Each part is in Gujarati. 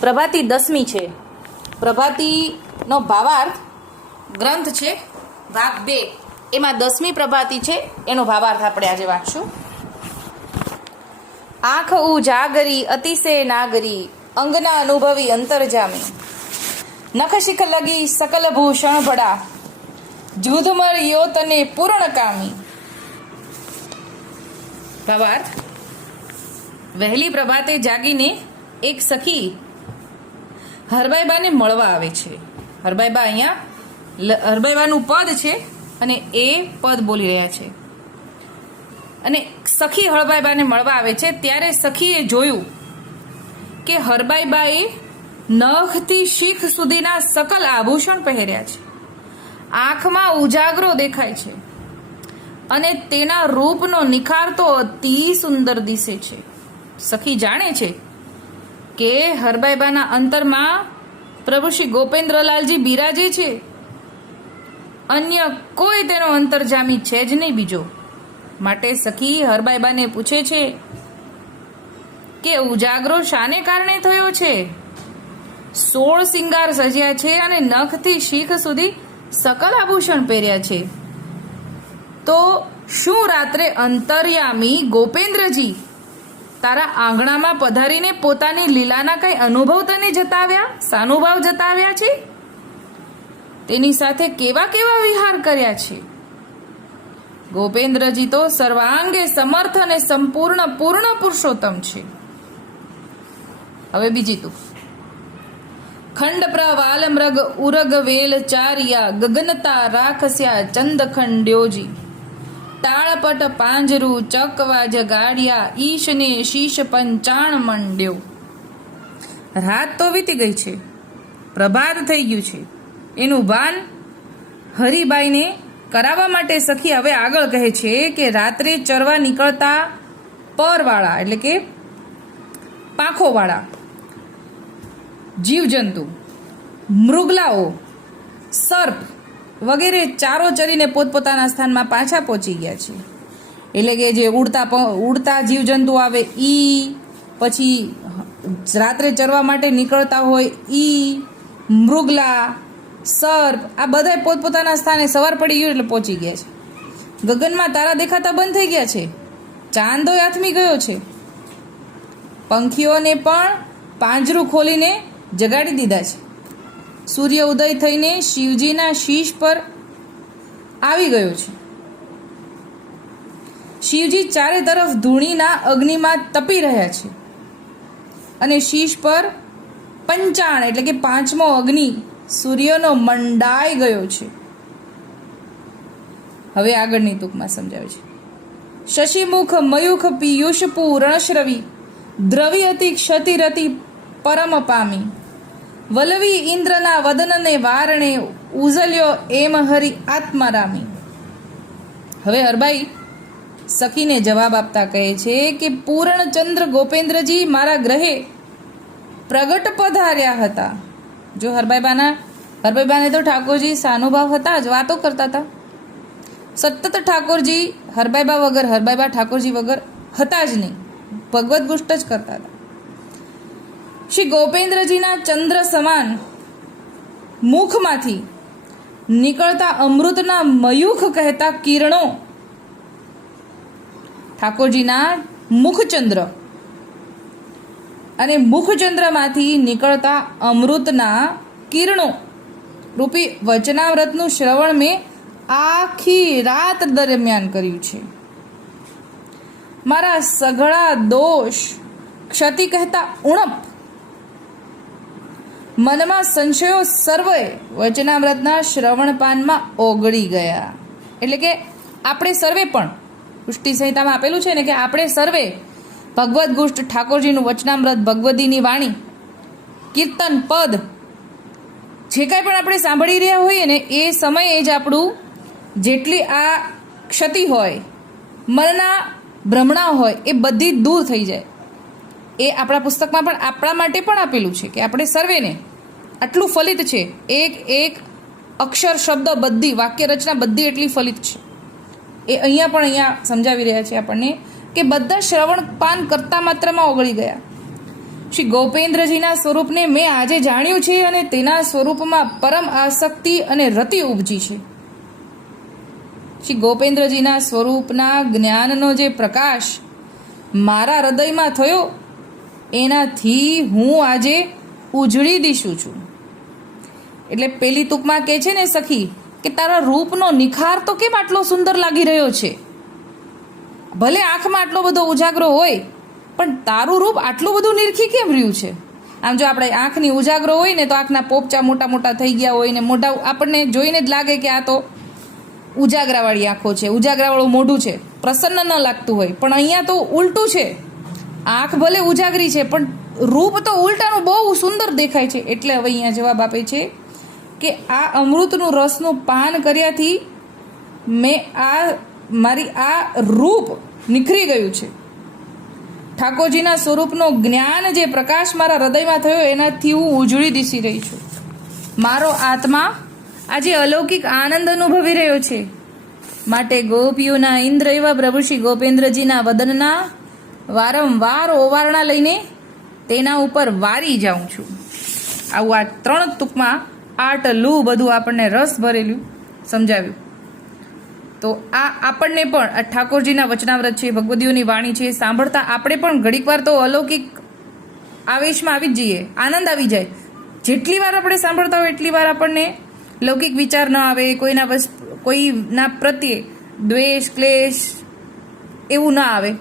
પ્રભાતી દસમી છે. પ્રભાતીનો ભાવાર્થ ગ્રંથ છે ભાગ બે. એમાં દસમી પ્રભાતી છે, એનો ભાવાર્થ આપણે આજે વાંચશું. આંખ ઉજાગરી અતિશય નાગરી, અંગના અનુભવી અંતરજામી. નખશિખ લગી સકલ ભૂષણ ભડા. જુધમર યોતને પૂર્ણ કામી. ભાવાર્થ, વહેલી પ્રભાતે જાગીને એક સખી હરબાઈબાને મળવા આવે છે. હરબાઈબા અહીંયા હરબાઈબાનું પદ છે અને એ પદ બોલી રહ્યા છે. અને સખી હરબાઈબાને મળવા આવે છે. ત્યારે સખીએ જોયું કે હરબાઈબાએ નખથી શીખ સુધીના સકલ આભૂષણ પહેર્યા છે. આંખમાં ઉજાગરો દેખાય છે અને તેના રૂપનો નિખાર તો અતિ સુંદર દિશે છે. સખી જાણે છે કે હરબાઈબાના અંતરમાં પ્રભુ શ્રી ગોપેન્દ્રલાલજી બિરાજે છે. અન્ય કોઈ તેનો અંતરજામી છે જ નહીં બીજો. માટે સખી હરબાઈબાને પૂછે છે કે ઉજાગરો શાને કારણે થયો છે? સોળ સિંગાર સજ્યા છે અને નખથી શીખ સુધી સકલ આભૂષણ પહેર્યા છે. તો શું રાત્રે અંતર્યામી ગોપેન્દ્રજી તારા આંગણામાં પધારીને પોતાની લીલાના કઈ અનુભવ તને જતાવ્યા? સાનુભાવ જતાવ્યા છે? તેની સાથે કેવા કેવા વિહાર કર્યા છે? ગોપેન્દ્રજી તો સર્વાંગે સમર્થ અને સંપૂર્ણ પૂર્ણ પુરુષોત્તમ છે. હવે બીજી તું. ખંડ પ્રવાલ ઉરગ વેલ ચારિયા ગગનતા રાખસ્યા ચંદખંડ્યોજી. તાળપટ પાંજરું ચકવા જગાડ્યા ઈશને શીશ પંચાણ મંડ્યો. રાત તો વીતી ગઈ છે. પ્રભાત થઈ ગયું છે. એનું ભાન હરિબાઈને કરાવવા માટે સખી હવે આગળ કહે છે કે રાત્રે ચરવા નીકળતા પરવાળા, એટલે કે પાંખોવાળા, જીવજંતુ, મૃગલાઓ, સર્પ વગેરે ચારો ચરીને પોતપોતાના સ્થાનમાં પાછા પહોંચી ગયા છે. એટલે કે જે ઉડતા ઉડતા જીવજંતુ આવે ઈ, પછી રાત્રે ચરવા માટે નીકળતા હોય ઈ, મૃગલા, સર્પ, આ બધા પોતપોતાના સ્થાને સવાર પડી ગયું એટલે પહોંચી ગયા છે. ગગનમાં તારા દેખાતા બંધ થઈ ગયા છે? ચાંદો આથમી ગયો છે. પંખીઓને પણ પાંજરું ખોલીને જગાડી દીધા છે. સૂર્ય ઉદય થઈને શિવજીના શીશ પર આવી ગયો છે. શિવજી ચારે તરફ ધૂણીના અગ્નિમાં તપી રહ્યા છે અને શીશ પર પંચાણ એટલે કે પાંચમો અગ્નિ સૂર્યનો મંડાઈ ગયો છે. હવે આગળની ટૂંકમાં સમજાવે છે. શશિમુખ, મયુખ પિયુષપુ રણશ્રવી દ્રવી હતી ક્ષતિરતી પરમ પામી વલવી ઇન્દ્રના વદનને વારણે ઉઝલ્યો એમ હરિ આત્મારામી હવે હરબાઈ સખીને જવાબ આપતા કહે છે કે પૂર્ણચંદ્ર ગોપેન્દ્રજી મારા ગ્રહે પ્રગટ પધાર્યા હતા. જો હરબાઈબાના હરબાઈબાને તો ઠાકોરજી સાનુભાવ હતા, જ વાતો કરતા હતા. સતત ઠાકોરજી હરબાઈબા વગર હરબાઈબા ઠાકોરજી વગર હતા જ નહીં. ભગવત ગુષ્ટ જ કરતા હતા. શ્રી ગોપેન્દ્રજીના ચંદ્ર સમાન મુખમાંથી નીકળતા અમૃતના મયુખ કહેતા કિરણો ઠાકોરજીના મુખચંદ્ર. અને મુખચંદ્રમાંથી નીકળતા અમૃતના કિરણો. રૂપી વચનાવ્રતનું શ્રવણ મેં આખી રાત દરમિયાન કર્યું છે. મારા સઘળા દોષ ક્ષતિ કહેતા ઉણપ મનમાં સંશયો સર્વે વચનામૃતના શ્રવણપાનમાં ઓગળી ગયા. એટલે કે આપણે સર્વે પણ પુષ્ટિ સંહિતામાં આપેલું છે ને કે આપણે સર્વે ભગવદ્ ગુષ્ટ ઠાકોરજીનું વચનામૃત, ભગવદીની વાણી, કીર્તન, પદ જે કાંઈ પણ આપણે સાંભળી રહ્યા હોઈએ ને એ સમયે જ આપણું જેટલી આ ક્ષતિ હોય, મનના ભ્રમણા હોય એ બધી દૂર થઈ જાય. એ આપણા પુસ્તકમાં પણ આપણા માટે પણ આપેલું છે કે આપણે સર્વેને આટલું ફલિત છે. એક એક અક્ષર, શબ્દ, બધી વાક્ય રચના બધી એટલી ફલિત છે. એ અહીંયા પણ અહીંયા સમજાવી રહ્યા છે આપણને કે બધા શ્રવણ પાન કરતા માત્રમાં ઓગળી ગયા. શ્રી ગોપેન્દ્રજીના સ્વરૂપને મેં આજે જાણ્યું છે અને તેના સ્વરૂપમાં પરમ આસક્તિ અને રતિ ઉપજી છે. શ્રી ગોપેન્દ્રજીના સ્વરૂપના જ્ઞાનનો જે પ્રકાશ મારા હૃદયમાં થયો એનાથી હું આજે ઉજળી દીશું છું. એટલે પેલી ટૂંકમાં કહે છે ને સખી, કે તારા રૂપનો નિખાર તો કેમ આટલો સુંદર લાગી રહ્યો છે? ભલે આંખમાં આટલો બધો ઉજાગરો હોય, પણ તારું રૂપ આટલું બધું નિરખી કેમ રહ્યું છે? આમ જો આપણે આંખની ઉજાગરો હોય ને તો આંખના પોપચા મોટા મોટા થઈ ગયા હોય ને મોઢા આપણને જોઈને જ લાગે કે આ તો ઉજાગરાવાળી આંખો છે, ઉજાગરાવાળું મોઢું છે. પ્રસન્ન ન લાગતું હોય, પણ અહીંયા તો ઉલટું છે. આંખ ભલે ઉજાગરી છે, પણ રૂપ તો ઉલટાનું બહુ સુંદર દેખાય છે. એટલે હવે અહીંયા જવાબ આપે છે કે આ અમૃતનું રસનું પાન કર્યાથી મેં આ, મારી આ રૂપ નિખરી ગયું છે. ઠાકોરજીના સ્વરૂપનો જ્ઞાન જે પ્રકાશ મારા હૃદયમાં થયો, એનાથી હું ઉજળી દીસી રહી છું. મારો આત્મા આજે અલૌકિક આનંદ અનુભવી રહ્યો છે. માટે ગોપીઓના ઇન્દ્ર એવા પ્રભુ શ્રી ગોપેન્દ્રજીના વદનના વારંવાર ઓવારણા લઈને તેના ઉપર વારી જાઉં છું. આવું આ ત્રણ ટૂંકમાં આટલું બધું આપણને રસ ભરેલું સમજાવ્યું. તો આ આપણને પણ, આ ઠાકોરજીના વચનાવ્રત છે, ભગવદીઓની વાણી છે, સાંભળતા આપણે પણ ઘડીક વાર તો અલૌકિક આવેશમાં આવી જ જઈએ. આનંદ આવી જાય. જેટલી વાર આપણે સાંભળતા હોય એટલી વાર આપણને લૌકિક વિચાર ન આવે, કોઈના કોઈના પ્રત્યે દ્વેષ, ક્લેશ એવું ના આવે.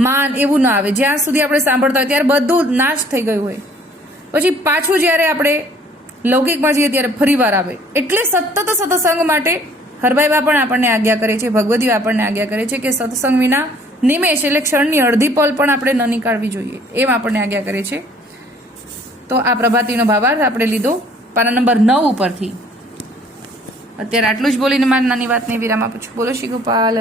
માન એવું ના આવે. જ્યાં સુધી આપણે સાંભળતા હોય ત્યારે બધું નાશ થઈ ગયું હોય. પછી પાછું જ્યારે આપણે લૌકિકમાં જઈએ ત્યારે ફરી વાર આવે. એટલે સતત સત્સંગ માટે હરભાઈબા પણ આપણને આજ્ઞા કરે છે, ભગવતી આપણને આજ્ઞા કરે છે કે સત્સંગ વિના નિમેષ એટલે ક્ષણની અડધી પલ પણ આપણે ન નીકાળવી જોઈએ. એમ આપણને આજ્ઞા કરે છે. તો આ પ્રભાતીનો ભાવાર્થ આપણે લીધો પાના નંબર નવ ઉપરથી. અત્યારે આટલું જ બોલીને મારી નાની વાતને વિરામ આપું છું. બોલો શ્રી ગોપાલ.